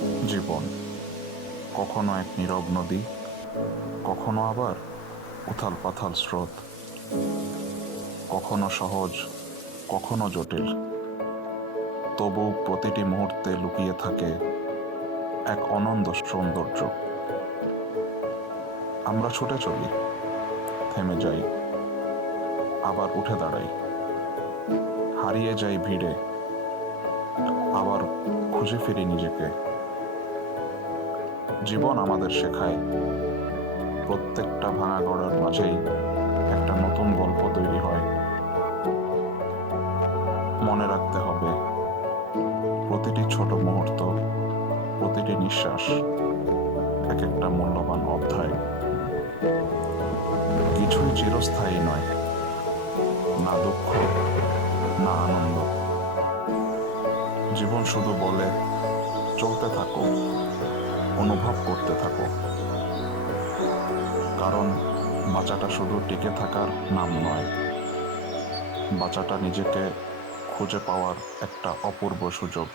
জীবন কখনো এক নীরব নদী, কখনো আবার উথাল পাথাল স্রোত, কখনো সহজ, কখনো জটিল। তবু প্রতিটি মুহূর্তে লুকিয়ে থাকে এক অনন্ত সৌন্দর্য। আমরা ছুটে চলি, থেমে যাই, আবার উঠে দাঁড়াই, হারিয়ে যাই ভিড়ে, আবার খুঁজে ফিরি নিজেকে। জীবন আমাদের শেখায় প্রত্যেকটা ভাঙা গড়ার মাঝেই একটা নতুন গল্প তৈরি হয়। মনে রাখতে হবে প্রতিটি ছোট মুহূর্ত, প্রতিটি নিঃশ্বাস এক একটা মূল্যবান অধ্যায়। কিছুই চিরস্থায়ী নয়, না দুঃখ, না আনন্দ। জীবন শুধু বলে, চলতে থাকো, অনুভব করতে থাকো। কারণ বাঁচাটা শুধু টিকে থাকার নাম নয়, বাঁচাটা নিজেকে খুঁজে পাওয়ার একটা অপূর্ব সুযোগ।